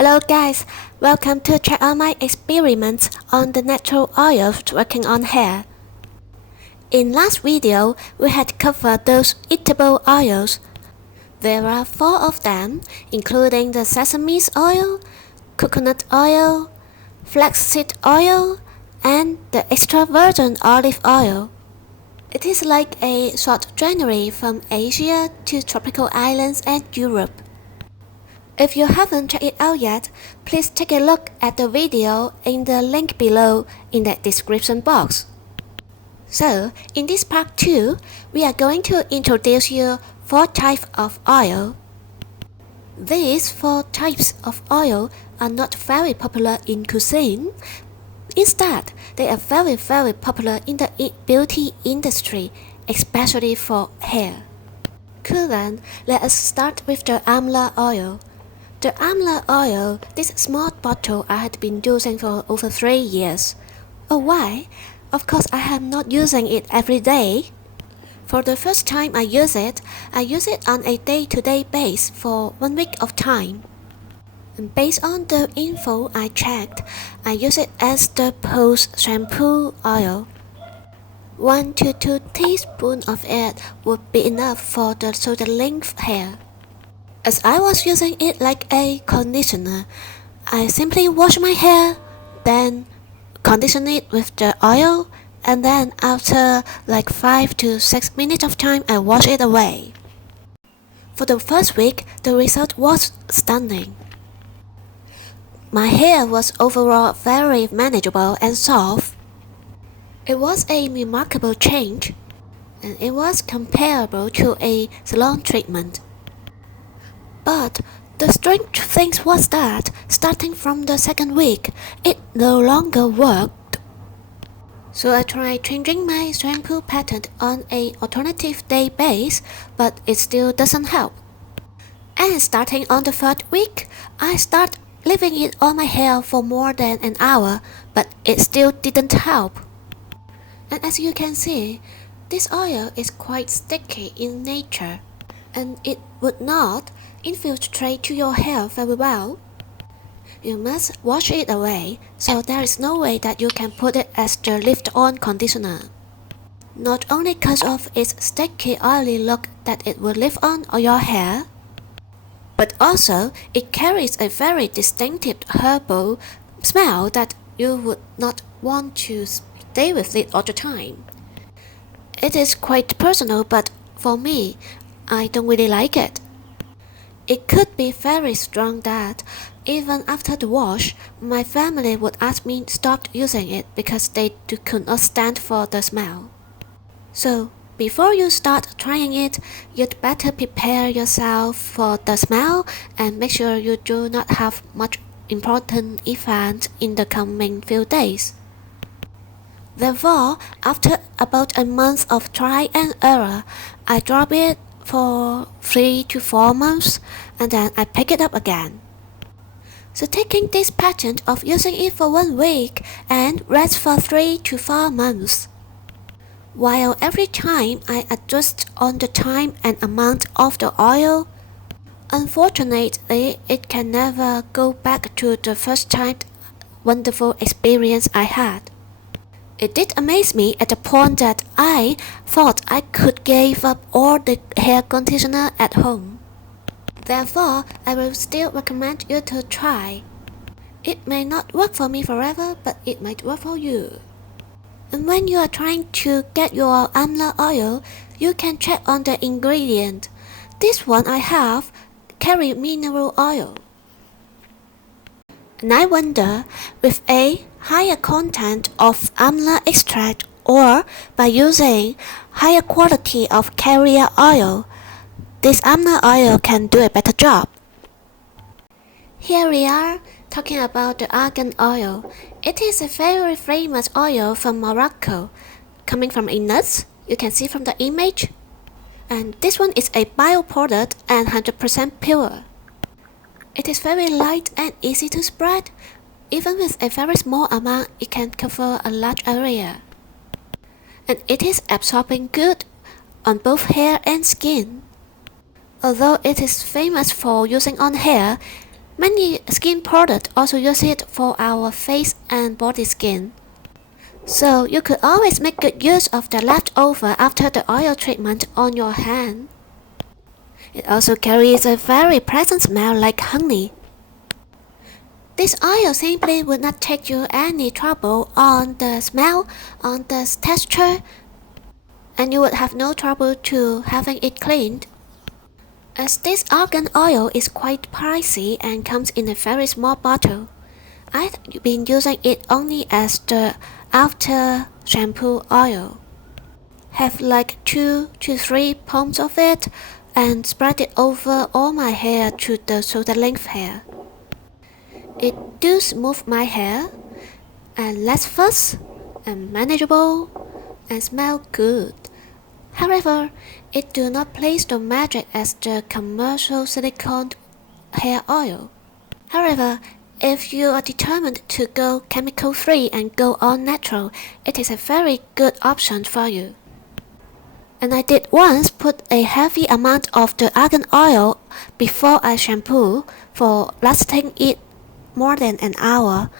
Hello guys, welcome to check out my experiments on the natural oils working on hair. In last video, we had covered those edible oils. There are 4 of them, including the sesame oil, coconut oil, flaxseed oil, and the extra virgin olive oil. It is like a short journey from Asia to tropical islands and Europe. If you haven't checked it out yet, please take a look at the video in the link below in the description box. So, in this part 2, we are going to introduce you 4 types of oil. These 4 types of oil are not very popular in cuisine. Instead, they are very popular in the beauty industry, especially for hair. Cool then, let us start with the amla oil. The amla oil, this small bottle I had been using for over 3 years. Oh why? Of course I am not using it every day. For the first time I use it on a day-to-day basis for 1 week of time. And based on the info I checked, I use it as the post-shampoo oil. 1 to 2 teaspoons of it would be enough for the shoulder-length hair. As I was using it like a conditioner, I simply wash my hair, then condition it with the oil, and then after like 5 to 6 minutes of time I wash it away. For the first week, the result was stunning. My hair was overall very manageable and soft. It was a remarkable change, and it was comparable to a salon treatment. But the strange thing was that, starting from the second week, it no longer worked. So I tried changing my shampoo pattern on an alternative day base, but it still doesn't help. And starting on the 3rd week, I started leaving it on my hair for more than an hour, but it still didn't help. And as you can see, this oil is quite sticky in nature, and it would not infiltrate to your hair very well. You must wash it away, so there is no way that you can put it as the lift-on conditioner. Not only because of its sticky oily look that it will lift on your hair, but also it carries a very distinctive herbal smell that you would not want to stay with it all the time. It is quite personal, but for me, I don't really like it. It could be very strong that, even after the wash, my family would ask me to stop using it because they could not stand for the smell. So, before you start trying it, you'd better prepare yourself for the smell and make sure you do not have much important event in the coming few days. Therefore, after about a month of try and error, I drop it for 3 to 4 months, and then I pick it up again. So taking this pattern of using it for 1 week and rest for 3 to 4 months. While every time I adjust on the time and amount of the oil, unfortunately it can never go back to the first time wonderful experience I had. It did amaze me at the point that I thought I could give up all the hair conditioner at home. Therefore, I will still recommend you to try. It may not work for me forever, but it might work for you. And when you are trying to get your amla oil, you can check on the ingredient. This one I have carry mineral oil. And I wonder, with a higher content of amla extract or by using higher quality of carrier oil, this amla oil can do a better job. Here we are talking about the argan oil. It is a very famous oil from Morocco, coming from a nut, you can see from the image. And this one is a bioproduct and 100% pure. It is very light and easy to spread. Even with a very small amount, it can cover a large area. And it is absorbing good on both hair and skin. Although it is famous for using on hair, Many skin products also use it for our face and body skin. So you could always make good use of the leftover after the oil treatment on your hand. It also carries a very pleasant smell like honey. This oil simply would not take you any trouble on the smell, on the texture, and you would have no trouble to having it cleaned. As this argan oil is quite pricey and comes in a very small bottle, I've been using it only as the after shampoo oil. Have like 2 to 3 pumps of it and spread it over all my hair to the shoulder length hair. It do smooth my hair and less fuss and manageable and smell good. However, it do not place the magic as the commercial silicone hair oil. However, if you are determined to go chemical free and go all natural, it is a very good option for you. And I did once put a heavy amount of the argan oil before I shampoo for lasting it more than an hour.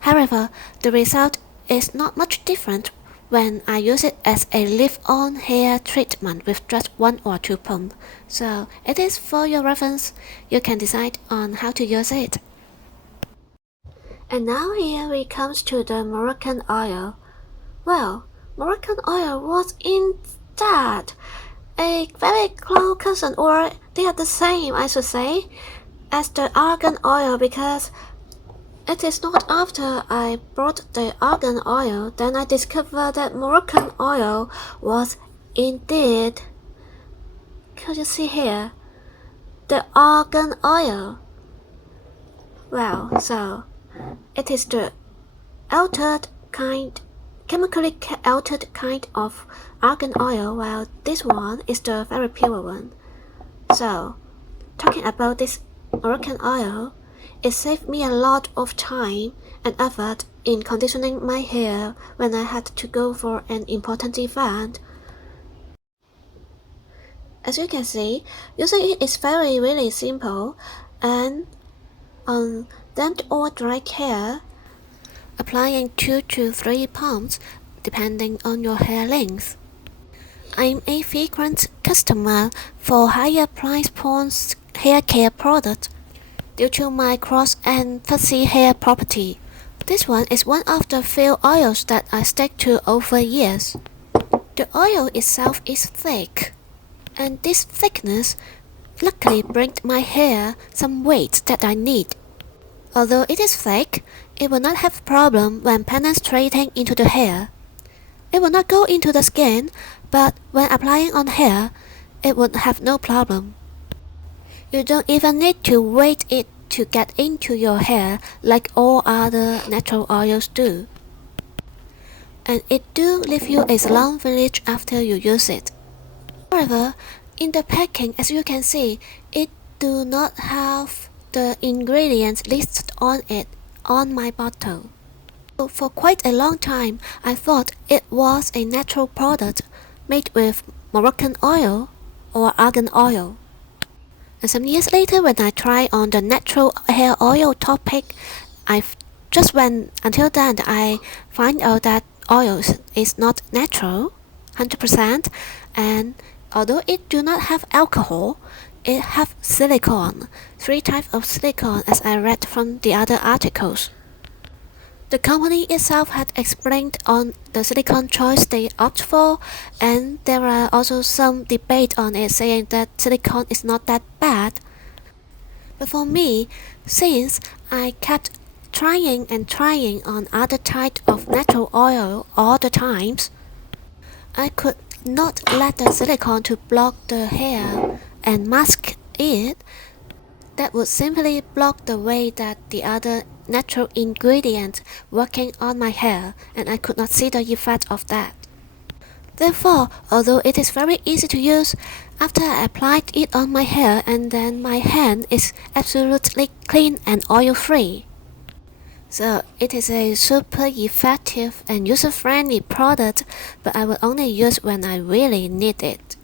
However, the result is not much different when I use it as a leave-on hair treatment with just 1 or 2 pumps. So it is for your reference. You can decide on how to use it. And now here we comes to the Moroccan oil. Well, Moroccan oil was instead a very close cousin, or they are the same, I should say, as the argan oil, because it is not after I bought the argan oil then I discovered that Moroccan oil was indeed, could you see here, the argan oil. Well, so it is the altered kind, chemically altered kind of argan oil, while this one is the very pure one. So, talking about this Moroccan oil, it saved me a lot of time and effort in conditioning my hair when I had to go for an important event. As you can see, using it is really simple, and on damp or dry hair, applying 2 to 3 pumps depending on your hair length. I'm a frequent customer for higher price points hair care products due to my coarse and fuzzy hair property. This one is one of the few oils that I stick to over years. The oil itself is thick, and this thickness luckily brings my hair some weight that I need. Although it is thick, it will not have problem when penetrating into the hair. It will not go into the skin, but when applying on hair, it would have no problem. You don't even need to wait it to get into your hair like all other natural oils do. And it do leave you a long finish after you use it. However, in the packing, as you can see, it do not have the ingredients listed on it on my bottle. So for quite a long time, I thought it was a natural product made with Moroccan oil or argan oil. And some years later, when I tried on the natural hair oil topic, until then I find out that oil is not natural, 100%, and although it do not have alcohol, it have silicone, 3 types of silicone as I read from the other articles. The company itself had explained on the silicone choice they opt for, and there are also some debate on it saying that silicone is not that bad. But for me, since I kept trying and trying on other types of natural oil all the times, I could not let the silicone to block the hair and mask it. That would simply block the way that the other natural ingredient working on my hair, and I could not see the effect of that. Therefore, although it is very easy to use, after I applied it on my hair and then my hand is absolutely clean and oil-free. So it is a super effective and user-friendly product, but I will only use when I really need it.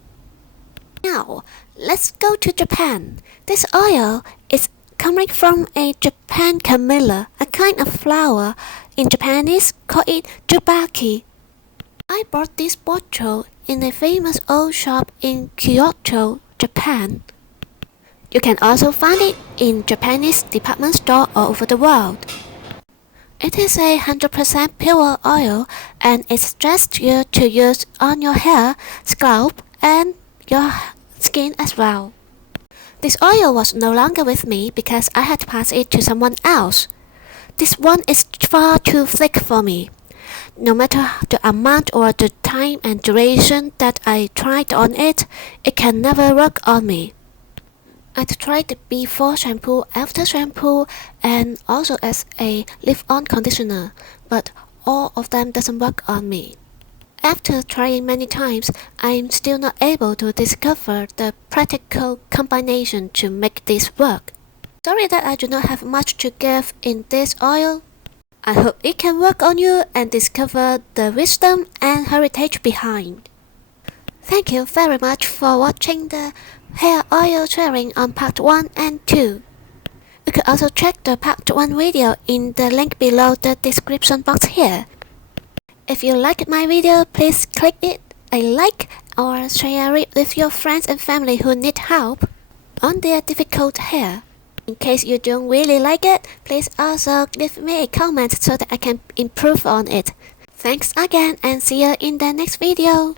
Now, let's go to Japan. This oil is coming from a Japan camellia, a kind of flower. In Japanese, call it tsubaki. I bought this bottle in a famous oil shop in Kyoto, Japan. You can also find it in Japanese department store all over the world. It is a 100% pure oil and it's suggested to use on your hair, scalp and your skin as well. This oil was no longer with me because I had passed it to someone else. This one is far too thick for me. No matter the amount or the time and duration that I tried on it, it can never work on me. I tried the before shampoo, after shampoo, and also as a leave-on conditioner, but all of them doesn't work on me. After trying many times, I'm still not able to discover the practical combination to make this work. Sorry that I do not have much to give in this oil. I hope it can work on you and discover the wisdom and heritage behind. Thank you very much for watching the hair oil sharing on part 1 and 2. You could also check the part 1 video in the link below the description box here. If you liked my video, please click it a like or share it with your friends and family who need help on their difficult hair. In case you don't really like it, please also leave me a comment so that I can improve on it. Thanks again and see you in the next video.